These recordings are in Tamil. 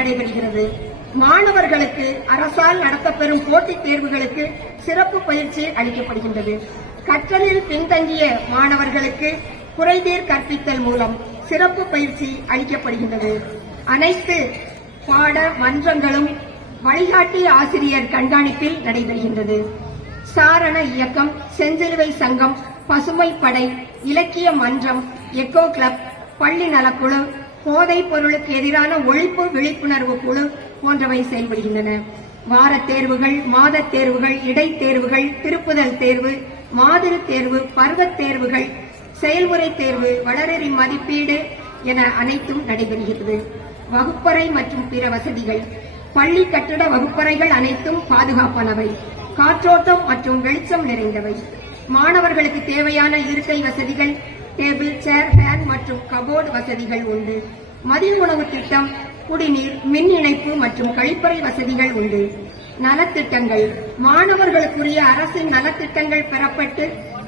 நடைபெறுகிறது. மாணவர்களுக்கு அரசால் நடத்தப்பெறும் போட்டித் தேர்வுகளுக்கு சிறப்பு பயிற்சி அளிக்கப்படுகின்றது. கற்றலில் பின்தங்கிய மாணவர்களுக்கு குறைதீர் கற்பித்தல் மூலம் சிறப்பு பயிற்சி அளிக்கப்படுகின்றது. அனைத்து பாட மன்றங்களும் வழிகாட்டி ஆசிரியர் கண்காணிப்பில் நடைபெறுகின்றது. சாரண இயக்கம், செஞ்சிலுவை சங்கம், பசுமை படை, இலக்கிய மன்றம், எக்கோ கிளப், பள்ளி நலக்குழு, போதைப் பொருளுக்கு எதிரான ஒழிப்பு விழிப்புணர்வு குழு போன்றவை செயல்படுகின்றன. வாரத் தேர்வுகள், மாதத் தேர்வுகள், இடைத்தேர்வுகள், திருப்புதல் தேர்வு, மாதிரி தேர்வு, பருவத் தேர்வுகள், செயல்முறை தேர்வு, வளரறி மதிப்பீடு என அனைத்தும் நடைபெறுகிறது. வகுப்பறை மற்றும் பிற வசதிகள். பள்ளி கட்டிட வகுப்பறைகள் அனைத்தும் பாதுகாப்பானவை, காற்றோட்டம் மற்றும் வெளிச்சம் நிறைந்தவை. மாணவர்களுக்கு தேவையான இருக்கை வசதிகள், டேபிள், சேர், ஃபேன் மற்றும் கபோர்டு வசதிகள் உண்டு. மதிய உணவு திட்டம், குடிநீர், மின் இணைப்பு மற்றும் கழிப்பறை வசதிகள் உண்டு. நலத்திட்டங்கள். மாணவர்களுக்குரிய அரசின் நலத்திட்டங்கள் பெறப்பட்டு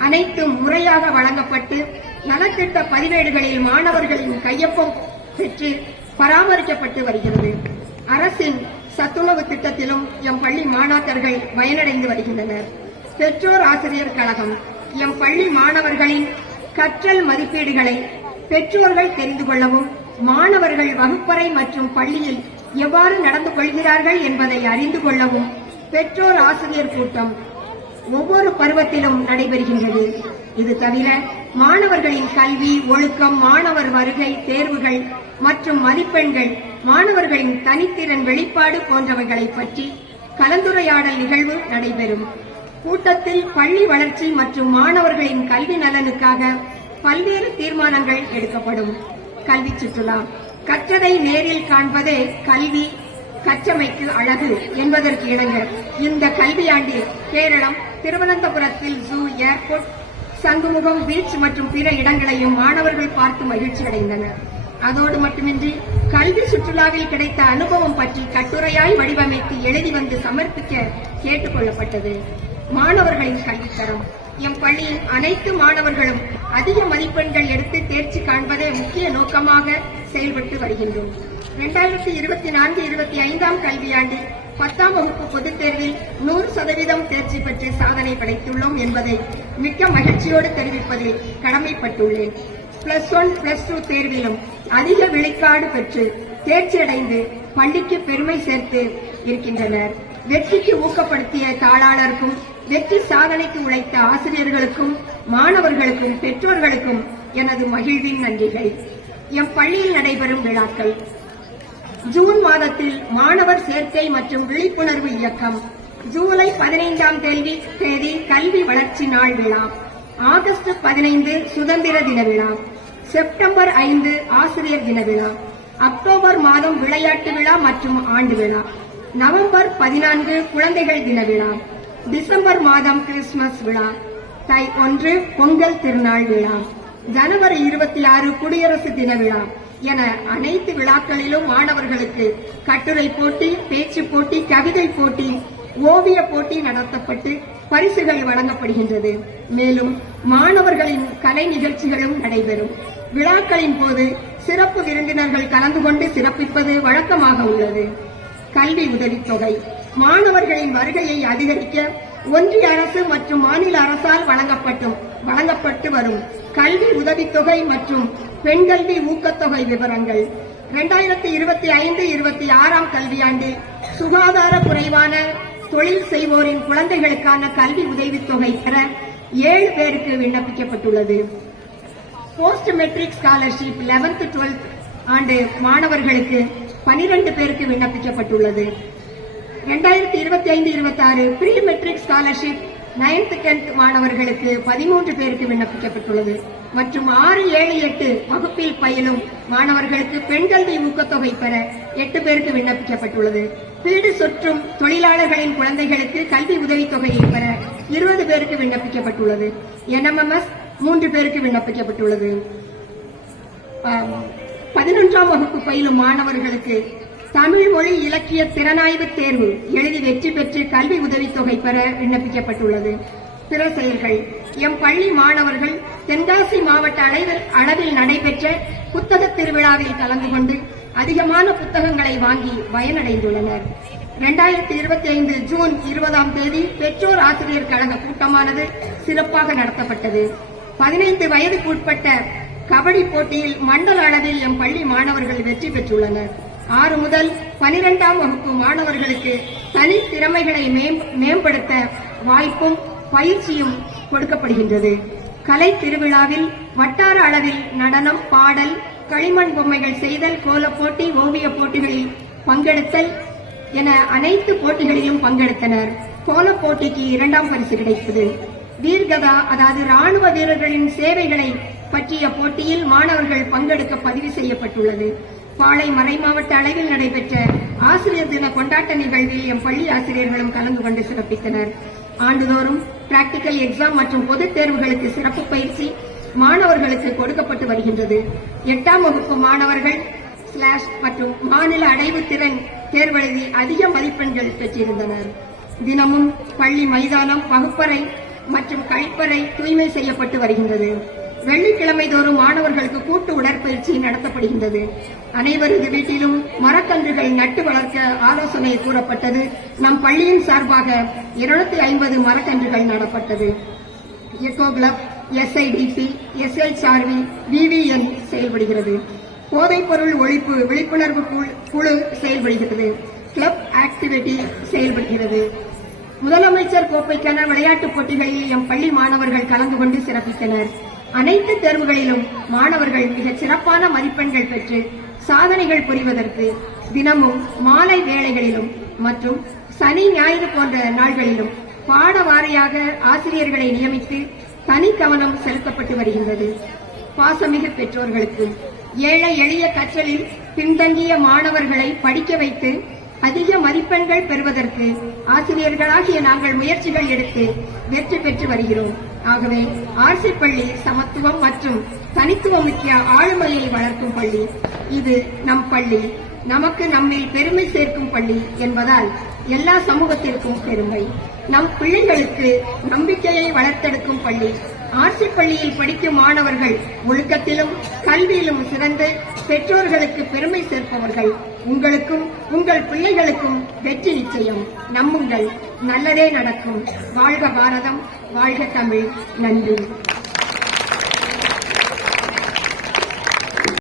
அனைத்தும் முறையாக வழங்கப்பட்டு நலத்திட்ட பதிவேடுகளில் மாணவர்களின் கையொப்பம் பெற்று பராமரிக்கப்பட்டு வருகிறது. அரசின் சத்துணவு திட்டத்திலும் எம் பள்ளி மாணாக்கர்கள் பயனடைந்து வருகின்றனர். பெற்றோர் ஆசிரியர் கழகம். எம் பள்ளி மாணவர்களின் கற்றல் மதிப்பீடுகளை பெற்றோர்கள் தெரிந்து கொள்ளவும், மாணவர்கள் வகுப்பறை மற்றும் பள்ளியில் எவ்வாறு நடந்து கொள்கிறார்கள் என்பதை அறிந்து கொள்ளவும் பெற்றோர் ஆசிரியர் கூட்டம் ஒவ்வொரு பருவத்திலும் நடைபெறுகின்றது. இது தவிர மாணவர்களின் கல்வி, ஒழுக்கம், மாணவர் வருகை, தேர்வுகள் மற்றும் மதிப்பெண்கள், மாணவர்களின் தனித்திறன் வெளிப்பாடு போன்றவைகளை பற்றி கலந்துரையாடல் நிகழ்வு நடைபெறும். கூட்டத்தில் பள்ளி வளர்ச்சி மற்றும் மாணவர்களின் கல்வி நலனுக்காக பல்வேறு தீர்மானங்கள் எடுக்கப்படும். கல்வி சுற்றுலா. கற்றதை நேரில் காண்பதே கல்வி கற்றமைக்கு அழகு என்பதற்கு இணங்க இந்த கல்வியாண்டில் கேரளம், திருவனந்தபுரத்தில் ஜூ, ஏர்போர்ட், சங்குமுகம், பீச் மற்றும் பிற இடங்களையும் மாணவர்கள் பார்த்து மகிழ்ச்சி அடைந்தனர். அதோடு மட்டுமின்றி கல்வி சுற்றுலாவில் கிடைத்த அனுபவம் பற்றி கட்டுரையாய் வடிவமைத்து எழுதி வந்து சமர்ப்பிக்க கேட்டுக் கொள்ளப்பட்டது. மாணவர்களின் கல்வித்தரம். எம் பள்ளியில் அனைத்து மாணவர்களும் அதிக மதிப்பெண்கள் எடுத்து தேர்ச்சி காண்பதே முக்கிய நோக்கமாக செயல்பட்டு வருகின்றோம். 2024-25 கல்வியாண்டில் 10ஆம் வகுப்பு பொதுத் தேர்வில் 100% தேர்ச்சி பெற்று சாதனை படைத்துள்ளோம் என்பதை மிக்க மகிழ்ச்சியோடு தெரிவிப்பதில் கடமைப்பட்டுள்ளேன். +1, +2 தேர்விலும் அதிக விழுக்காடு பெற்று தேர்ச்சியடைந்து பள்ளிக்கு பெருமை சேர்த்து இருக்கின்றனர். வெற்றிக்கு ஊக்கப்படுத்திய தாளாளருக்கும், வெற்றி சாதனைக்கு உழைத்த ஆசிரியர்களுக்கும், மாணவர்களுக்கும், பெற்றோர்களுக்கும் எனது மகிழ்வின் நன்றிகள். எம் பள்ளியில் நடைபெறும் விழாக்கள். ஜூன் மாதத்தில் மாணவர் சேர்க்கை மற்றும் விழிப்புணர்வு இயக்கம். ஜூலை 15ஆம் தேதி கல்வி வளர்ச்சி நாள் விழா. ஆகஸ்ட் 15 சுதந்திர தின விழா. செப்டம்பர் 5 ஆசிரியர் தின விழா. அக்டோபர் மாதம் விளையாட்டு விழா மற்றும் ஆண்டு விழா. நவம்பர் 14 குழந்தைகள் தின விழா. டிசம்பர் மாதம் கிறிஸ்துமஸ் விழா. தை 1 பொங்கல் திருநாள் விழா. ஜனவரி 26 குடியரசு தின விழா என அனைத்து விழாக்களிலும் மாணவர்களுக்கு கட்டுரை போட்டி, பேச்சு போட்டி, கவிதை போட்டி, ஓவிய போட்டி நடத்தப்பட்டு பரிசுகள் வழங்கப்படுகின்றது. மேலும் மாணவர்களின் கலை நிகழ்ச்சிகளும் நடைபெறும். விழாக்களின் போது சிறப்பு விருந்தினர்கள் கலந்து கொண்டு சிறப்பிப்பது வழக்கமாக உள்ளது. கல்வி உதவித்தொகை. மாணவர்களின் வருகையை அதிகரிக்க ஒன்றிய அரசு மற்றும் மாநில அரசால் வழங்கப்பட்டு வரும் கல்வி உதவித்தொகை மற்றும் பெண்கல்வி ஊக்கத்தொகை விவரங்கள். 2025-26 கல்வியாண்டில் சுகாதார குறைவான தொழில் செய்வோரின் குழந்தைகளுக்கான கல்வி உதவித்தொகை பெற 7 பேருக்கு விண்ணப்பிக்கப்பட்டுள்ளது. Post matric scholarship 11th 12th ஆண்டு மாணவர்களுக்கு 12 பேருக்கு விண்ணப்பிக்கப்பட்டுள்ளது. 2025-26 pre matric scholarship 9th 10th மாணவர்களுக்கு 13 பேருக்கு விண்ணப்பிக்கப்பட்டுள்ளது. மற்றும் 6, 7, 8 வகுப்பில் பயிலும் மாணவர்களுக்கு பெண்கல்வி ஊக்கத்தொகை பெற 8 பேருக்கு விண்ணப்பிக்கப்பட்டுள்ளது. வீடு சுற்றும் தொழிலாளர்களின் குழந்தைகளுக்கு கல்வி உதவித்தொகையை பெற 20 பேருக்கு விண்ணப்பிக்கப்பட்டுள்ளது. NMMS 3 பேருக்கு விண்ணப்பிக்கப்பட்டுள்ளது. 11ஆம் வகுப்பு பயிலும் மாணவர்களுக்கு தமிழ் மொழி இலக்கிய திறனாய்வு தேர்வு எழுதி வெற்றி பெற்று கல்வி உதவித்தொகை பெற விண்ணப்பிக்கப்பட்டுள்ளது. பிற செயல்கள். எம் பள்ளி மாணவர்கள் தென்காசி மாவட்ட அளவில் நடைபெற்ற புத்தக திருவிழாவில் கலந்து கொண்டு அதிகமான புத்தகங்களை வாங்கி பயனடைந்துள்ளனர். 2025 ஜூன் 20ஆம் தேதி பெற்றோர் ஆசிரியர் கழக கூட்டமானது சிறப்பாக நடத்தப்பட்டது. 15 வயதுக்குட்பட்ட கபடி போட்டியில் மண்டல அளவில் எம் பள்ளி மாணவர்கள் வெற்றி பெற்றுள்ளனர். 6 முதல் 12ஆம் வகுப்பு மாணவர்களுக்கு தனித்திறமைகளை மேம்படுத்த வாய்ப்பும் பயிற்சியும் கொடுக்கப்படுகின்றது. கலை திருவிழாவில் வட்டார அளவில் நடனம், பாடல், களிமண் பொம்மைகள் செய்தல், கோலப் போட்டி, ஓவிய போட்டிகளில் பங்கெடுத்தல் என அனைத்து போட்டிகளிலும் பங்கெடுத்தனர். கோலப் போட்டிக்கு 2ஆம் பரிசு கிடைத்தது. வீர்கதா, அதாவது ராணுவ வீரர்களின் சேவைகளை பற்றிய போட்டியில் மாணவர்கள் பங்கெடுக்க பதிவு செய்யப்பட்டுள்ளது. பாளை மறைமாவட்ட அளவில் நடைபெற்ற ஆசிரியர் தின கொண்டாட்ட நிகழ்வில் எம் பள்ளி ஆசிரியர்களும் கலந்து கொண்டு சிறப்பித்தனர். ஆண்டுதோறும் பிராக்டிக்கல் எக்ஸாம் மற்றும் பொதுத் தேர்வுகளுக்கு சிறப்பு பயிற்சி மாணவர்களுக்கு கொடுக்கப்பட்டு வருகின்றது. 8ஆம் வகுப்பு மாணவர்கள் மற்றும் மாநில அடைவு திறன் தேர்வெழுதி அதிக மதிப்பெண்கள் பெற்றிருந்தனர். தினமும் பள்ளி மைதானம், வகுப்பறை மற்றும் கழிப்பறை தூய்மை செய்யப்பட்டு வருகின்றது. வெள்ளிக்கிழமை தோறும் மாணவர்களுக்கு கூட்டு உடற்பயிற்சி நடத்தப்படுகின்றது. அனைவரது வீட்டிலும் மரக்கன்றுகள் நட்டு வளர்க்க ஆலோசனை கூறப்பட்டது. நம் பள்ளியின் சார்பாக 250 மரக்கன்றுகள் நடப்பட்டது. Eco club, SIDP, SHRV, VVN செயல்படுகிறது. போதைப் பொருள் ஒழிப்பு விழிப்புணர்வு குழு செயல்படுகிறது. கிளப் ஆக்டிவிட்டி செயல்படுகிறது. முதலமைச்சர் கோப்பைக்கான விளையாட்டுப் போட்டிகளில் எம் பள்ளி மாணவர்கள் கலந்து கொண்டு சிறப்பித்தனர். அனைத்து தேர்வுகளிலும் மாணவர்கள் மிகச் சிறப்பான மதிப்பெண்கள் பெற்று சாதனைகள் புரிவதற்கு தினமும் மாலை வேளைகளிலும் மற்றும் சனி, ஞாயிறு போன்ற நாள்களிலும் பாட வாரியாக ஆசிரியர்களை நியமித்து தனி கவனம் செலுத்தப்பட்டு வருகின்றது. பாசமிகு பெற்றோர்களுக்கு ஏழை எளிய கற்றலில் பின்தங்கிய மாணவர்களை படிக்க வைத்து அதிக மதிப்பெண்கள் பெறுவதற்கு ஆசிரியர்களாகிய நாங்கள் முயற்சிகள் எடுத்து வெற்றி பெற்று வருகிறோம். ஆகவே ஆர்சி பள்ளி சமத்துவம் மற்றும் தனித்துவமிக்க ஆளுமையை வளர்க்கும் பள்ளி. இது நம் பள்ளி, நமக்கு நம்மில் பெருமை சேர்க்கும் பள்ளி என்பதால் எல்லா சமூகத்திற்கும் பெருமை. நம் பிள்ளைகளுக்கு நம்பிக்கையை வளர்த்தெடுக்கும் பள்ளி. ஆர்சி பள்ளியில் படிக்கும் மாணவர்கள் ஒழுக்கத்திலும் கல்வியிலும் சிறந்து பெற்றோர்களுக்கு பெருமை சேர்ப்பவர்கள். உங்களுக்கும் உங்கள் பிள்ளைகளுக்கும் வெற்றி நிச்சயம். நம்புங்கள், நல்லதே நடக்கும். வாழ்க பாரதம், வாழ்க தமிழ். நன்றி.